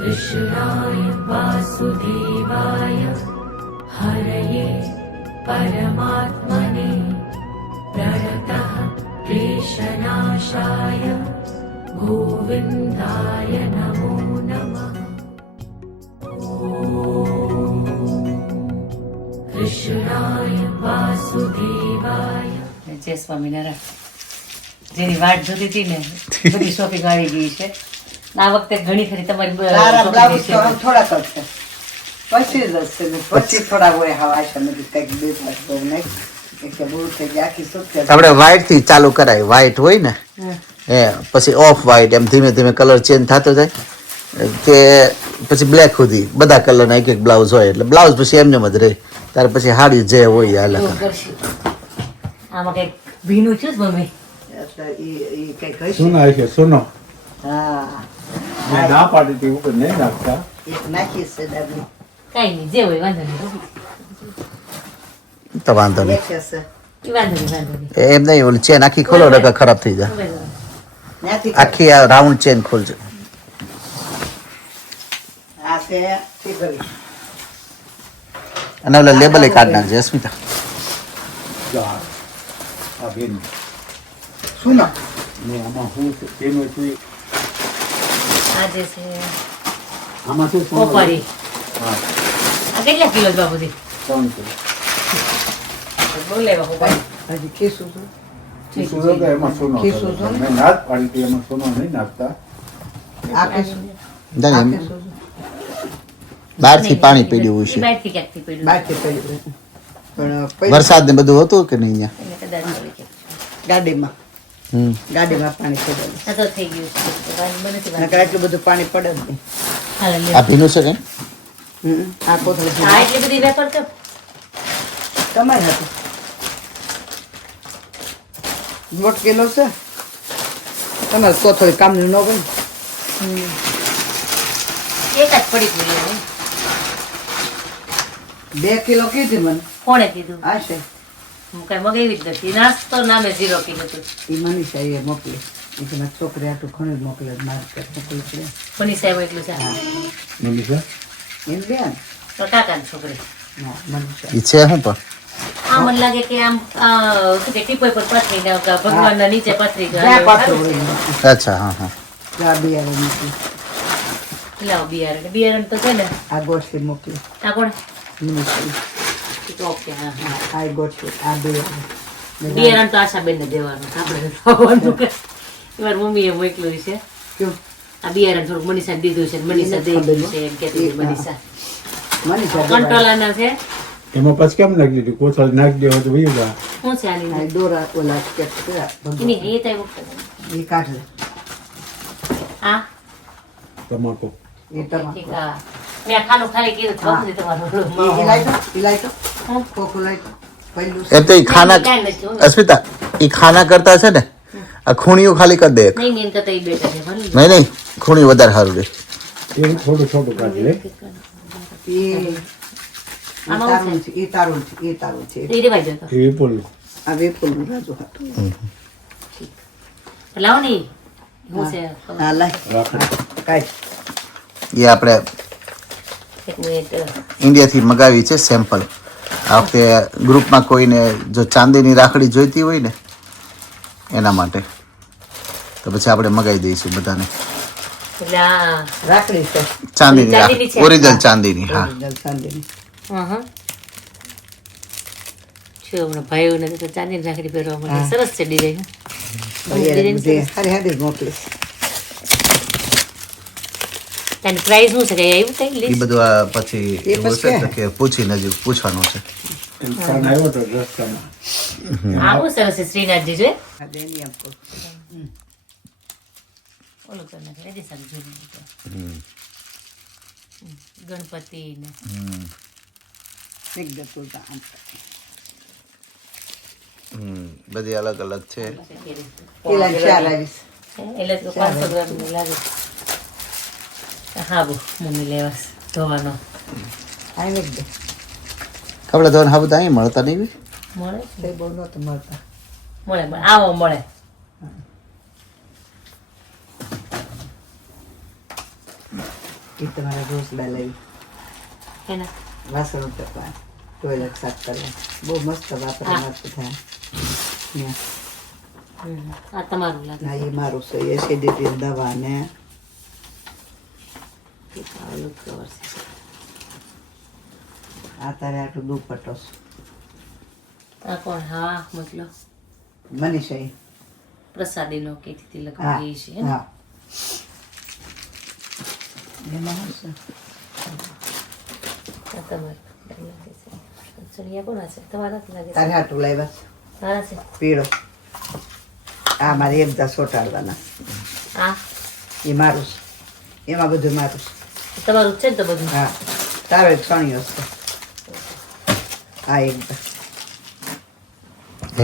कृष्णाय वासुदेवाय हरये परमात्मने प्रणतः क्लेशनाशाय गोविन्दाय नमो नमः। कृष्णाय वासुदेवाय। જય સ્વામિનારાયણ. જેની વાટ જોતી હતી ને બધી શોપિંગ આવી ગઈ છે. આ વખતે ઘણી ખરી તમારી બ્લાઉઝ તો આમ થોડાક જ છે, પછી જ હશે ને પછી થોડા હોય હવા છે ને કંઈક બે પાંચ બહુ નહીં એટલે બહુ થઈ ગયા આખી સુટ આપણે વ્હાઈટ થી ચાલુ કરાય. વ્હાઈટ હોય ને એ પછી ઓફ વ્હાઈટ એમ ધીમે ધીમે કલર ચેન્જ થતો જાય કે પછી બ્લેક સુધી બધા કલરના એક એક બ્લાઉઝ હોય એટલે બ્લાઉઝ પછી એમને જ રહે. ત્યાર પછી હાડી જે હોય હાલ આમાં કઈક ભીનું છે મમ્મી. એ કંઈક સુનો છે સુનો. હા મેં ના પાડી હતી ઉપર નહીં નાખતા. એક નાખી છે ડાબી કઈ નહીં, જે હોય વાંધો નહીં. તો વાંધો નહીં, એક હશે ઈ વાંધો નહીં, વાંધો નહીં. એમ નહીં. ઓલી ચેન આખી ખોલો એટલે ખરાબ થઈ જાય. ત્યાંથી આખી આ રાઉન્ડ ચેન ખોલજો. આ છે ઠીક અને ઓલા લેબલ એ કાઢ નાખજે અસ્મિતા. આ બેન શું ના ને આમાં શું છે તેનું શું આ જે છે આમાં શું સોનું? પોપરી. હા આ કેટલા કિલો છે બાબુજી? 3 કિલો. બહુ લેવા પોપરી. હજી ખીસું છું ખીસું તો એમાં સોનો ખીસું હતો. તો મેં ના જ પાડી હતી એમાં સોનો નહીં નાખતા. આ ખીસું જાણે આ એમ ખીસું બહારથી પાણી પીડ્યું હોય ઈ છે. બહારથી ક્યાંકથી પડ્યું. બાકી પડ્યું પણ પૈસા વરસાદ ને બધું હતું કે નહીં અહીંયા? એટલે કદાચ પડી ગયું. ગાડીમાં હમ. ગાડીમાં પાણી પડેલું આ તો થઈ ગયું છે. તો વાંધો નથી, વાંધો નકર એટલું બધું પાણી પડે જ નહીં નહીં. હાલો, લ્યો. આ ભીનું છે કઈ? આ કોથળી આ એટલી બધી વેપાર કર. તમારી હતી 1 કિલો છે તમારે કોથળી કામની ન હોય એક જ પડી ગયું. 2 કિલો કીધી મને કોણે કીધું? આ છે હું કઈ મગાવી જ નથી. નાસ્તો નામે 0 કિલો હતું. એ મનીષા એ મોકલી એ કે મારી છોકરી આટલું ઘણું જ મોકલે માર્કેટ મોકલી છે પની સાહેબ એટલું છે. મનીષા એમ બેન તો કાકાની છોકરી. ના મનીષા ઈ છે શું પણ આ મને લાગે કે આમ શું કે ટીપોય પર પથરી ને ભગવાનના નીચે પથરી જ્યાં પાછળ વળી મોકલી. અચ્છા હા હા. જ્યાં બિયારણ મોકલી લાવ બિયારણ. બિયારણ તો છે ને આ ગોઠવી મોકલી આ કોણ? મનીષા ઓકે, હા હા. આ ગોઠવી આ બિયારણ બિયારણ તો આશાબેનને દેવાનું છે, આપણે નથી ખાવાનું કે. એ મારી મમ્મીએ મોકલ્યું છે. ક્યું આ બિયારણ થોડુંક મનીષાને દીધું છે. મનીષા દઈ દીધું છે એમ કહેતી હતી મનીષા. મનીષા કંટ્રોલરના છે. એમાં પછી કેમ નાખી દીધું? કોથળ નાખી દેવો તો વીસ વાર. શું છે આની? આ દોરા ઓલા કેટ એની એ થાય વખતે. એ કાઢ લે આ તમાકુ એ તમારે ઠીક. હા, મેં આ ખાનું ખાલી કીધું છોકરી તમારું. એ લાઈટો કોકો લાઈટો પહેલું એમ તો ઈ ખાના કાંઈ નથી, હો. અસ્મિતા ઈ ખાના કરતા છે ને આ ખૂણીઓ ખાલી કરી દે. નહીં નહીં, તો એ બેટર છે. ભલે. નહીં નહીં, ખૂણી વધારે સારું રહે. એ થોડું થોડું કાઢી લે. એ તારું છે એ તારું છે એ તારું છે એ રેવાઈ જતો. એ વિપુલનું. આ વેપુલનું રાજુ હતું લાવો ને ઈ. શું છે? હા લાય રાખડી. કાંઈ એ આપણે એક મિનિટ. ઇન્ડિયાથી મગાવી છે સેમ્પલ. આ વખતે ગ્રુપમાં કોઈને જો ચાંદીની રાખડી જોઈતી હોય ને એના માટે તો પછી આપણે મગાવી દઈશું બધાને એટલે આ રાખડી છે ચાંદીની ચાંદીની રાખડી, છે? ઓરિજિનલ ચાંદીની. હા ચાંદીની હા. શું હમણાં ભાઈઓને તો ચાંદીની રાખડી પહેરવા મળે. સરસ છે ડિઝાઇન. હારી હારી મોકલીશ તેની પ્રાઇસ શું છે? કઈ આવ્યું કઈ એ લિસ્ટ? બધું આ પછી એ એવું પછી છે કે પૂછીને હજી પૂછવાનું છે. એમ ફોન આવ્યો તો રસ્તામાં. આ બહુ સરસ છે શ્રીનાથજી છે. એની એમ કહું ઓલું તો નથી લેડી સાહેબ જોયું તો. ગણપતિ ને એક ગતું આમ બધી અલગ અલગ છે. પેલા 4 આવીશ એટલે તો 500 ગ્રામ ની લાગે. હા બહુ મમ્મી લેવાસ ધોવાનો આઈ ને દે કપડા ધોવાના હા બધા અહીં મળતા નહીં બી. મળે તે બહુ નહોતું મળતા મળે મળે આવો મળે. એ તમારા ઘોસડા લાવી એના વાસણ ઉતરવા ટોયલેટ સાફ કરવા બહુ મસ્ત વાપરે મસ્ત થાય ને આ તમારું લાગે ના એ મારું છે એસિડિટી દવા ને ઓલું કવર છે આ તારે આટલું દુપટ્ટો છે આ કોણ હા મતલબ મનીષા પ્રસાદીનો કેથી હા લગાવી છે હે ને? હા એમાં શું છે આ તમારું લાગે છે ચણિયા કોના છે તમારા જ લાગે તારે છે હાટું લાવ્યા છે મારા છે પીળો આ મારે એકદા સોટાડવાના આ એ મારું છે એમાં બધું મારું છે તમારું જ છે ને તો બધું હા તારો એક સણિયો છે આ એકદા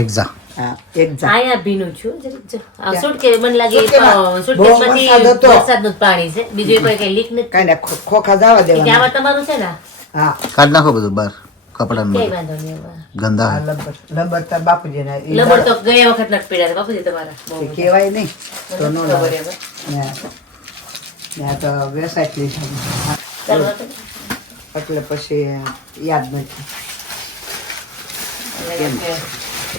એક્ઝા હા એકદા આયા ભીનું છું જરીક જો આ ક્યાં? સુટકે મને લાગે સુટકેમાં સુટકેસમાંથી બહુ વરસાદ હતો. વરસાદનું જ પાણી છે બીજું કોઈ કઈ લીક નથી કાંઈ ના ખોખા જવા કે આમાં દેવાના તમારું છે ને હા કાઢ નાખો બધું બહાર કપડાં કઈ વાંધો નહીં એમાં. ગંદા આ હોય. લબર તાર બાપુજીના ઈ લબર તો ગયા વખત નથી પીડ્યા હતા બાપુજી તમારા બહુ તે બધા. કહેવાય નહીં તો નો ખબર લાવે. એમાં. ને આ તો વેસાઈટ લીધા ચાલો વાંધો એટલે પછી યાદ નથી નહીં.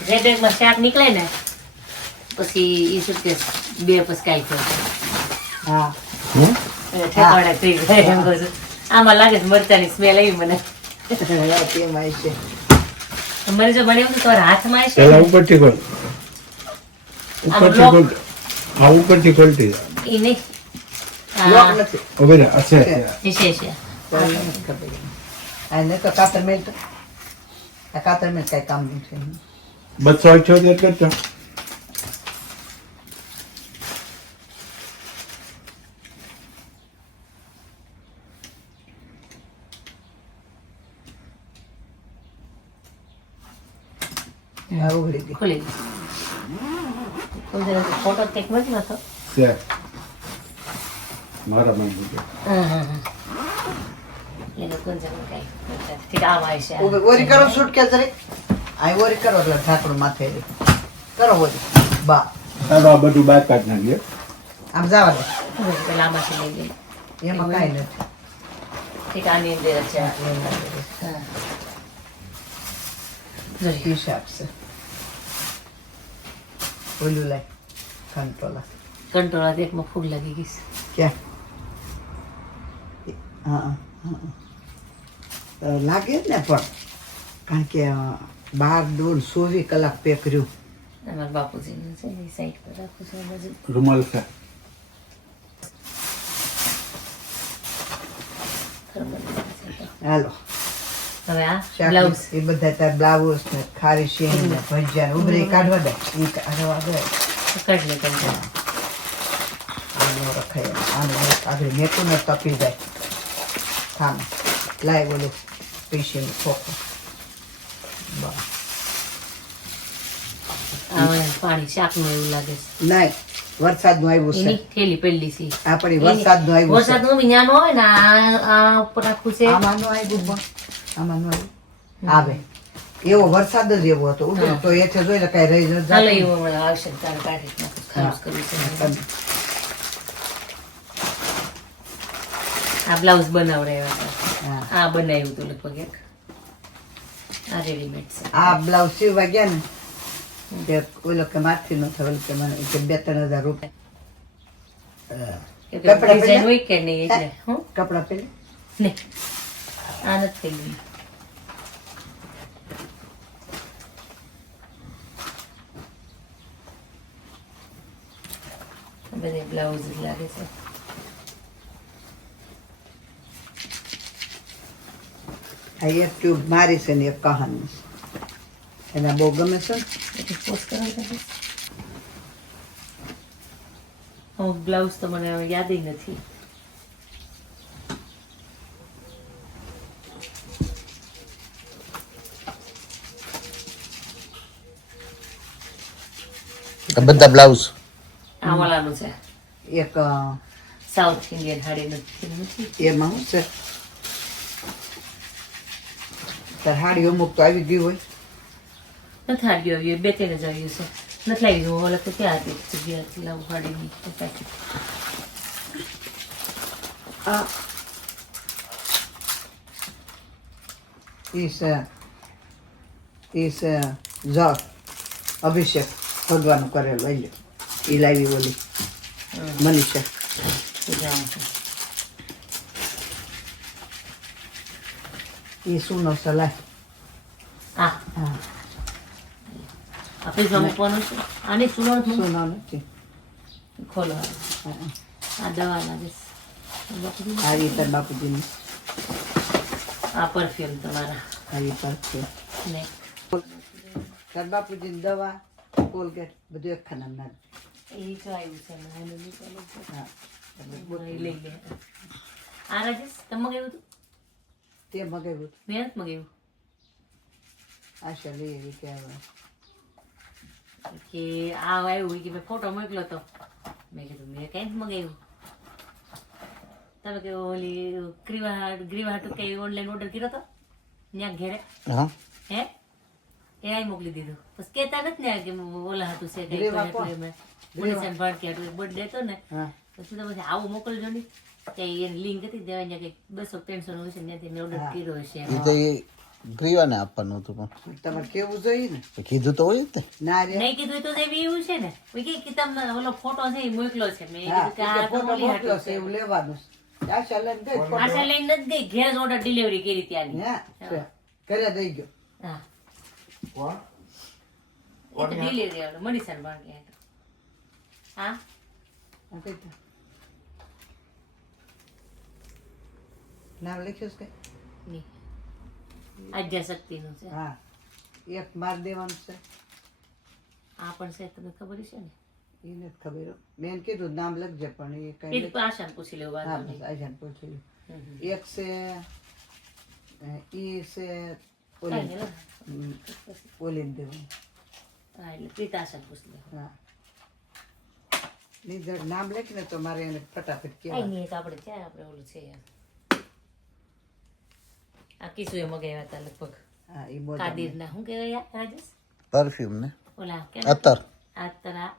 જે બેગમાં શાક નીકળે ને પછી ઈ સુટકેસ બે પછી કાંઈ થયું હા ઠેકાણે થઈ જાય એમ કહું છું. આમાં લાગે છે મરચાની સ્મેલ આવી મને તેમાં છે મને જો મને એવું કે તમારા હાથમાં હશે પેલા ને, ઉપરથી ખોલ ઉપરથી ખોલ હા ઉપરથી ખોલતી ઈ નહીં લોક હા નથી હવે ને છે છે ચાલ નથી ખબર આ નહીં તો કાતર મેલ તો આ કાતર મેલ કાંઈ કામ નહીં છે 278 કરજો આ ઉઘડી ગઈ ખુલી ગઈ ફોટો ટેક મત નાખો છે મારા મન મુજબ એ લોકો કાંઈ ઠીક આમાં આવશે ઓરી કરો શૂટ કે જરી આ ઓરી કરો એટલે ઢાંકણું માથે રહે. કરો ઓરી બા ચાલો આ બધું બહાર કાઢ નાખીએ આમ જવા દે પેલા આમાંથી લઈ ગઈ એમાં કાંઈ નથી ઠીક આની અંદર છે હા જોઈ હિસાબ છે ઓલું લાય કંટ્રોલર કંટ્રોલ એકમાં ફૂગ લાગી ગઈ છે ક્યાં હા હા તો લાગે જ ને પણ કારણ કે 12-24 કલાક પેક રહ્યું અમારા બાપુજીનું છે એ સાઈડ પર રાખું છું આ બાજુ રૂમાલ છે હાલો હવે આ શાક બ્લાઉઝ એ બધા તાર બ્લાઉઝ ને ખારી શેંગ ને ભજીયા ને ઉભરી કાઢવા દે ઈ કાઢવા દે કાઢ લે કંટ્રોલ આનો રખાય આનો આગળ મેકું ને તપી જાય થામ લાય બોલે પૈસેની ખોખો બસ આ પાણી શાકનું એવું લાગે છે નહીં વરસાદનું આવ્યું છે એની થેલી પેલી છે આપણી વરસાદનું આવ્યું છે વરસાદનું વિඥાન હોય ને આ ઉપર રાખવું છે આમાં નો આવ્યું પણ આમાં નો આવ્યું આવે એવો વરસાદ જ એવો હતો ઉડે તો એથી જોઈ લે કઈ રહી ચાલો જાય એવું હમણાં આવશે ને તારે કાઢી જ નાખું ખાસ કર્યું છે આ બ્લાઉઝ બનાવડાવ્યા હતા આ બનાવ્યું હતું લગભગ એક આ રેડીમેડ છે આ બ્લાઉઝ સીવવા ગયા ને તે ઓલો કે મારથી ન થાય ઓલો કે મને કે 2-3 હજાર રૂપિયા કેમ કે કપડાં ડિઝાઇન પહેર્યા? હોય કે નહીં એટલે હું કપડા પહેરે નહીં આ નથી થઈ ગયું આ બધે બ્લાઉઝ જ લાગે છે આ એક ટ્યુબ મારી છે ને એક કહાની એને બહુ ગમે છે ને એટલે પોસ્ટ કરાવી અમુક બ્લાઉઝ તો મને હવે યાદ નથી આ બધા બ્લાઉઝ આ વાળાનું છે એક સાઉથ ઇન્ડિયન હાડી નથી એમાં શું છે તાર હાડી અમુક તો આવી ગઈ હોય નથી હાડ્યું આવ્યું બે ત્રણ જ આવ્યું છે નથી લાવી દઉં ઓલા તો ક્યાં હતી જગ્યાથી લાવું હાડીની આ ઈ છે જળ અભિષેક ભગવાનનું કરેલું લઈ લો એ લાવી ઓલી મનીષા એ સુનો સલાહ હા હા આ ફ્રીજમાં મૂકવાનું છે આની ચૂલો સુનો નથી ખોલો હા. આ દવાના દેશ આ રીતે બાપુજીની આ પરફ્યુમ તમારા આવી પરથી ને તાર બાપુજીની દવા કોલગેટ બધું એક ખાના નાખ એ જો આવ્યું છે મને એનું નીકળ્યું છે. હા એ લઈ લે આ રાજેશ તમે મગાવ્યું હતું તે મગાવ્યું મેં નથી મગાવ્યું આશા લઈ એવી કે આવે કે આ આવ્યું કે મેં ફોટો મોકલ્યો તો મેં કીધું મેં કઈ મગાવ્યું તમે કે ઓલી ગ્રીવા હતું કઈ ઓનલાઈન ઓર્ડર કર્યો હતો ત્યાં ઘેરે હા હે એ આઈ મોકલી દીધું પછી કહેતા નથી ને કે ઓલા હતું છે કઈ ગ્રીવા કોણ? પોલીસ ભાડકે હતું બર્થડે હતો ને હા પછી તો પછી આવું મોકલજો નહીં કે એની લિંક હતી દેવાય કંઈક 200-300 નું હશે ત્યાંથી મેં ઓર્ડર કર્યો હશે એ તો એ ગ્રીવાને આપવાનું હતું પણ તમારે કેવું જોઈએ ને કીધું તો હોય જ ને ના રે નહીં કીધું તો એવી એવું છે ને પછી કે તમે ઓલો ફોટો છે એ મોકલો છે મેં હા કીધું કે આ તો ફોટો ઓલી મોકલ્યો હાટું છે એવું લેવાનું છે. આશા લઈને ગઈ ફોટો. આશા લઈને નથી ગઈ ઘેર જ ઓર્ડર ડિલિવરી કરી ત્યાંની હા છે. ઘરે દઈ ગયો હા કોણ એ તો ડિલિવરી આવડે મનીષાને બાકી હા આ કઈ તો. નામ લખ્યું છે નહીં આદ્યા શક્તિનું છે હા એક માર દેવાનું છે આ પણ છે તમને ખબર છે ને એ નથી ખબર હો. મેં એને કીધું નામ લખજે પણ એ કઈ એ તો આશાને પૂછી લેવું હા વાંધો બસ નહીં આજાને પૂછી લ્યો. હમ. એક છે ઈ છે કાંઈ નહીં હો. ઓલીને દેવાનું હા એટલે પ્રીતા આશાને પૂછી લેવું હા નહીં જરા નામ લખીને તો મારે એને ફટાફટ કાંઈ કહેવાય નહીં એ તો આપણે ક્યાં આપણે ઓલું છે યાર આ કિસ્સુએ મગાવ્યા હતા લગભગ હા એ મોજા કાદીરના શું કહેવાય યાર રાજેશ પરફ્યુમ ને ઓલા કેમ અત્તર આ તરા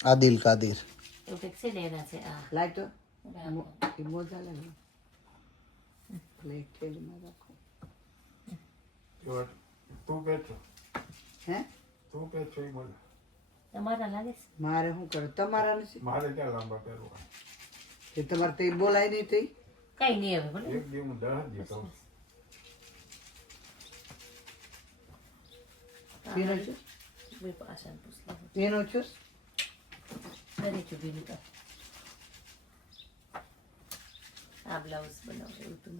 આદિલ કાદિર એવું કંઈક છે ને એના છે આ લાઈટો બરાબર. એ મોજા લાગે એટલે એક થેલીમાં રાખો તું કે છો હે તું કે છો એ બોલે તમારા લાગે છે મારે શું કરે તમારા નથી મારે ક્યાં લાંબા પહેરવા કે તમારે તો એ બોલાય નહીં થઈ કઈ નહીં હવે ભલે એક દી હું 10 દી કહું પીનો છું બે આશાને પૂછી લેવું પીનો છું દરેક ભીનું તો આ બ્લાઉઝ બનાવો એવું તું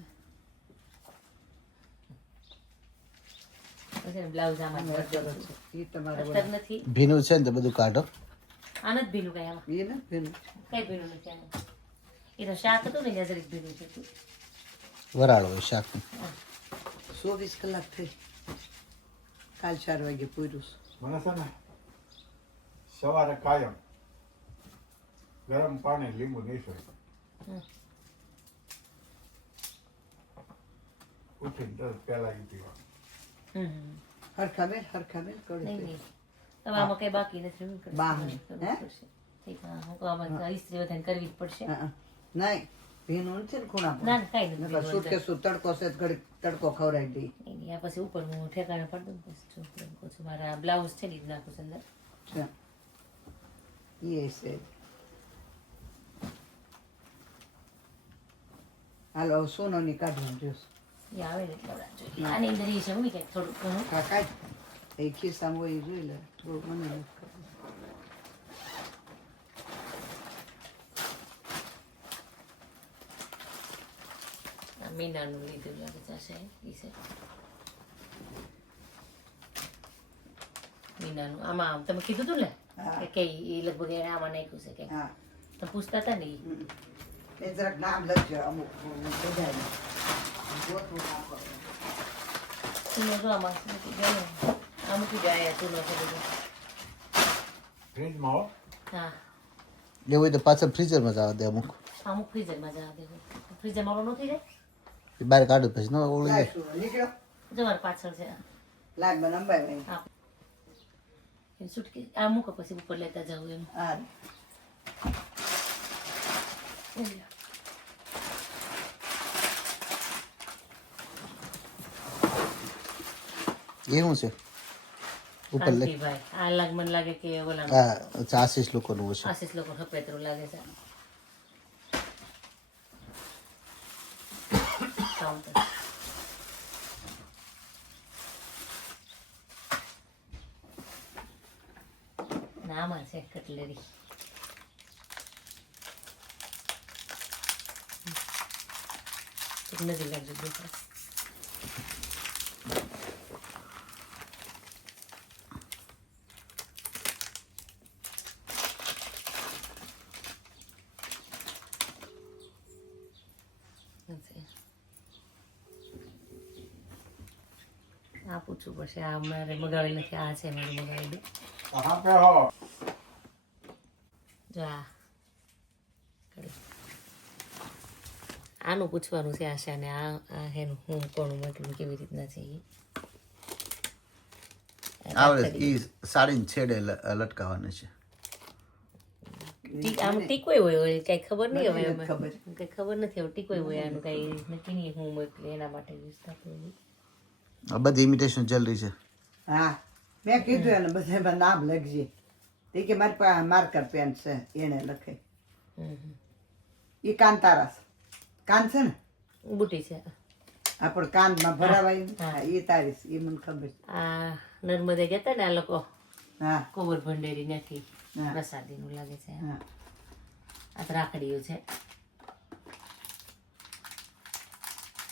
મેં બ્લાઉઝ આમાં જ ભરી દઉં છું. એ તમારે અસ્તર નથી ભીનું છે ને તો બધું કાઢો આ નથી ભીનું કઈ આમાં એ ને પીનું કઈ ભીનું નથી આમાં એ તો શાક હતું ને ત્યાં જરીક ભીનું છે વરાળ હોય શાકનું 24 કલાક થઈ કાલ 4 વાગે પૂર્યું મને છે ને સવારે કાયમ ગરમ પાણી લીંબુ નીચોય હમ. ઉઠીને તરત પહેલા ઈ પીવા હમ હરખા મેલ કરું નહીં નહીં હવે આમાં કઈ બાકી નથી હું કરીશ? બાહ. કરવું હે? પડશે. ઠીક, હા, હું તો આમાં ઇસ્ત્રી બધાને કરવી જ પડશે નહીં ભીનું નથી ને ખૂણા ના ના કઈ નથી ભીનું સૂટ કે અંદર. શું તડકો છે તો ઘડીક તડકો ખવડાવી દઈ નહીં, નહીં, આ પછી ઉપર હું ઠેકાણે પડ દઉં પછી જો એમ કહું છું મારા બ્લાઉઝ છે ને ઈ જ નાખું છું અંદર છે એ છે હાલો હવે સોનોની કાઢવાનું જોઈશ એ આવે ને એટલે આપણે જોઈએ. આની અંદર ઈ છે હું ક્યાંક થોડુંક ઘણું કાકા એ ખિસ્સામાં હોય એ જોઈ લે થોડું મને નથી ખબર. આ મીનાનું લીધું લાગે છે આ છે ઈ છે મીનાનું આમાં તમે કીધું તું ને હા. કે કઈ ઈ લગભગ એને આમાં નાખ્યું છે કે હા તમે પૂછતા હતા ને ઈ. એ જરાક નામ લખજો અમુક બધાને ગોતવું ના પડે. ચૂનો જો આમાં મૂકી દે ને. આ મૂકી દે આયા ચૂનો છે બધું. ફ્રીજમાં હો હા એવું હોય તો પાછળ ફ્રીઝરમાં જવા દે અમુક અમુક ફ્રીઝરમાં જવા દેવું ફ્રીઝરમાં ઓલો નથી જાય એ બહાર કાઢું પછી ન ઓલી લાય જાય શું, નીકળો જવાર પાછળ છે લાગ મને અંબાઈ નહીં હા એ સુટકી આ મૂકો પછી ઉપર લેતા જાવ એમ હા શું છે ઉપર લખ કાંતિભાઈ આ મને લાગે કે ઓલા હા આશીષ લોકોનું હશે આશીષ લોકો સફેદરું લાગે છે કાઉન્ટર નામાં છે કટલેરી નથી લાગતું દેખાય આ પૂછવું પડશે આ મારે મગાવેલ નથી આ છે મારે મગાવેલું જો આ કરી. આનું પૂછવાનું છે આશાને આ હેનું હું કોનું મોકલું કેવી રીતના છે આવડે ઈ સાડીને છેડે લટકાવવાનું છે આમ ટીકોય હોય કઈ ખબર નહીં હવે મને નથી ખબર. કઈ ખબર નથી હવે ટીકોય હોય આનું કઈ નક્કી નહીં હું મોકલું એના માટે યુઝ થતું હોય આ બધી ઇમિટેશન જ્વેલરી છે હા મેં કીધું એને બધા નામ લખજે તે કે મારી પાસે માર્કર પેન છે એને લખે એ કાંતારાસ કાન છે ને બુટી છે આપણે કાનમાં ભરાવાય ને? હા એ તારીસ એ મને ખબર છે આ નર્મદે ગયા હતા ને આ લોકો હા કોબર ભંડેરી નથી હા. પ્રસાદીનું લાગે છે હા આ તો રાખડીઓ છે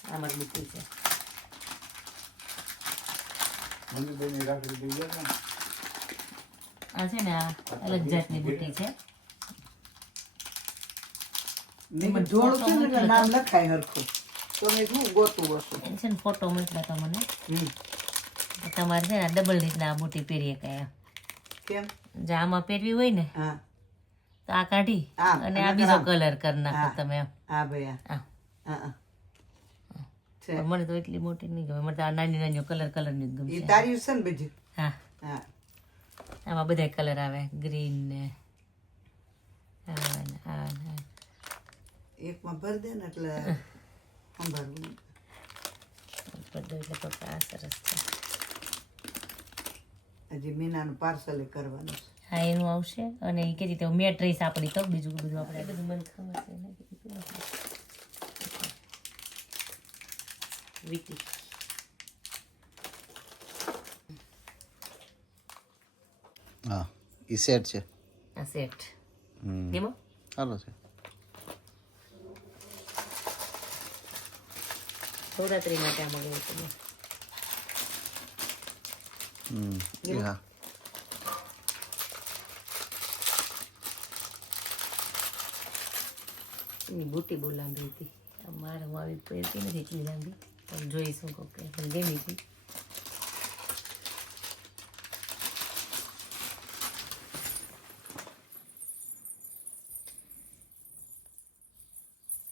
આમાં બુટી છે આ છે ને આ અલગ જાતની બુટી છે મેં જોડું છે ને એટલે નામ લખાય હરખું તો મેં શું ગોતું હશે એ છે ને ફોટો મોકલા તો મને હમ. તમારે છે ને ડબલ રીતના આ બુટી પહેરીએ કયા કેમ જે આમાં પહેરવી હોય ને હા તો આ કાઢી હા, અને અને આ બીજો આમ. કલર કરી નાખો હા. તમે હા ભાઈ આ હા હા છે પણ મને તો એટલી મોટી નહીં ગમે મને તો આ નાની નાની કલરની જ એ ગમશે તારી છે ને બીજું હા હા આમાં બધા કલર આવે ગ્રીન ને આ ને આ ને આ. એકમાં ભર દે ને એટલે સંભાળવું બધું એટલે પપ્પા આ સરસ છે હજી મીનાનું પાર્સલ કરવાનું છે હા એનું આવશે અને એ કેવી રીતે મેટ રહીશ આપણી તો બીજું બધું આપણે બધું મને ખબર છે ને કીધું નથી. વીટી હા ઈ સેટ છે આ સેટ હમ એમાં સારો છે નવરાત્રી માટે આમાં ગયું હતું એ હા એની બુટી બહુ લાંબી હતી મારે હું આવી પહેરતી નથી એટલી લાંબી પણ જોઈશું કોક કે પણ ગમી હતી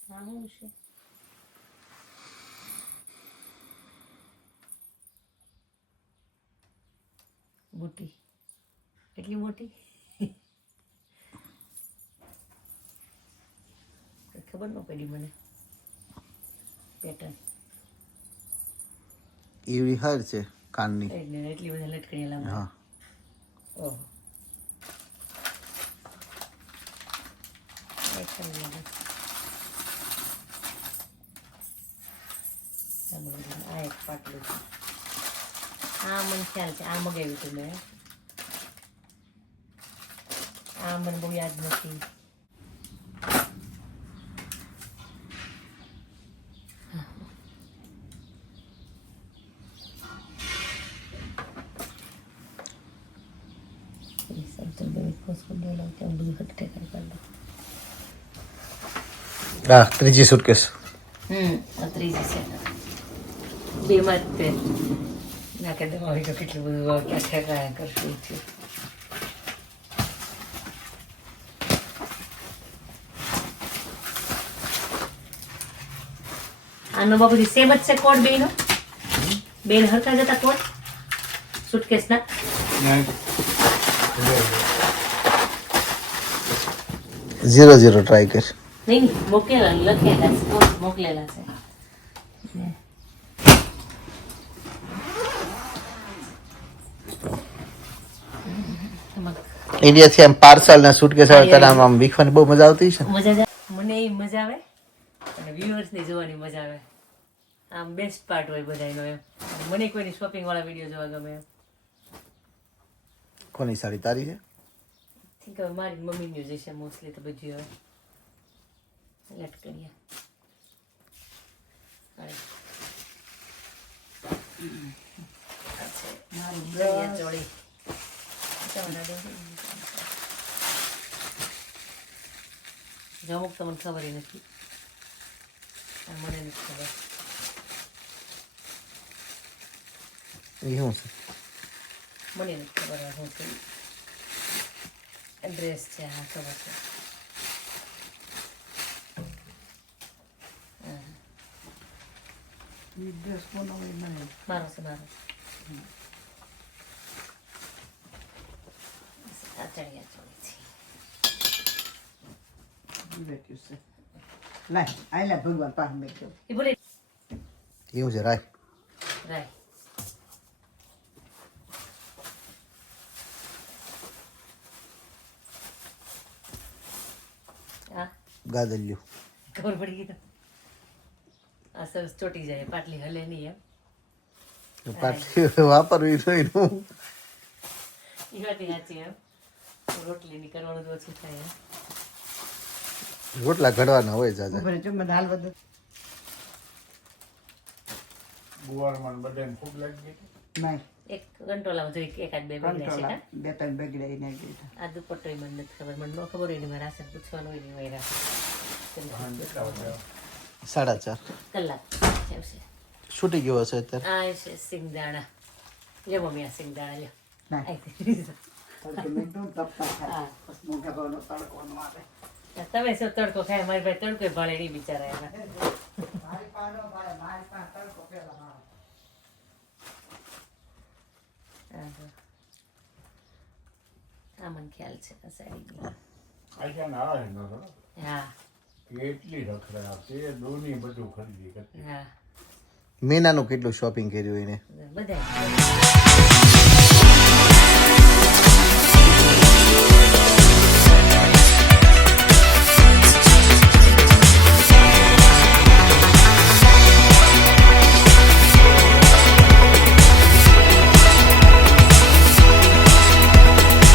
હા શું છે બુટી એટલી મોટી ખબર ન પડી મને પેટર્ન એવી હાર છે કાનની એટલી બધા લટકણી લાંબા હા ઓહો આ એક પાટલું છે આ મને ખ્યાલ છે આ મગાવ્યું હતું મેં આ મને બહુ યાદ નથી હા ત્રીજી સુટકેસ આ ત્રીજી છે બેમાં જ તે ના કે દવા તો કેટલું બધું ઠેકાયા કરશું છે આનો બાબુજી સેમ જ છે કોડ બેનો બેન હરખા જતા કોડ સુટકેસના 00 ટ્રાય કર નહીં મોકલેલા લખેલા છે કોડ મોકલેલા છે ઇન્ડિયાથી આમ પાર્સલ ને સુટકેસ આવે ત્યારે આમ વીખવાની બહુ મજા આવતી છે. મજા જ આવે. મને એ મજા આવે અને વ્યુઅર્સની જોવાની મજા આવે. આમ બેસ્ટ પાર્ટ હોય બધાનો એમ. મને કોઈની શોપિંગ વાળા વિડીયો જોવા ગમે એમ. કોની સાડી તારી છે? થિંક હવે મારી મમ્મીની જ છે મોસ્ટલી તો બધી હવે લટકણીયા. ચોળી અમુક તમને ખબર નથી. મને નથી ખબર. એ શું છે? મને નથી ખબર શું છે. ડ્રેસ છે. હા ખબર છે. મારો છે મારો. આ ચણિયા ચોળી છે. બેઠ્યું છે લાય આયલા ભગવાન પાસે મેં કહ્યું એ બોલે એવું છે રાય. રાય હા ગાદલ્યું ખબર પડી ગઈ તો. આ સરસ ચોટી જાય પાટલી હલે નહીં એમ. પાછી વાપરવી જોઈએ. એ વાત સાચી એમ. રોટલી ની કરવાનું તો ઓછું થાય એમ. રોટલા ઘડવાના હોય જાજા. ઉપર જો મને હાલ બધું ગુવારમાં ને બધાને ખૂબ લાગી ગઈ. નહીં એક કંટ્રોલામાં જોઈ એકાદ બે બગડ્યા છે કંટ્રોલ કા? બે ત્રણ બગડે નહીં ગઈ આ દુપટ્ટો મને નથી ખબર. મને ન ખબર હોય ને મારે રાશન પૂછવાનું હોય ને હોય રાશન. 4:30 કલાક આવશે. છૂટી ગયો હશે અત્યારે. આ છે સિંગદાણા. લ્યો મમ્મી આ સિંગદાણા લ્યો. ના આઈ. તમે એકદમ તપતા થાય હા. મોટા ભાવનો તડકો નો આવે તમે શું તડકો ખાય? મારી ભાઈ તડકો ભાળે નહીં બિચારા એના. મારી પાસે તડકો પેલા આવે આ મને ખ્યાલ છે આ સાડીની. આશા ના આવે ને તો હા કેટલી રખડા તે દોની બધું ખરીદી કરતી. હા મહિનાનું કેટલું શોપિંગ કર્યું એને? બધા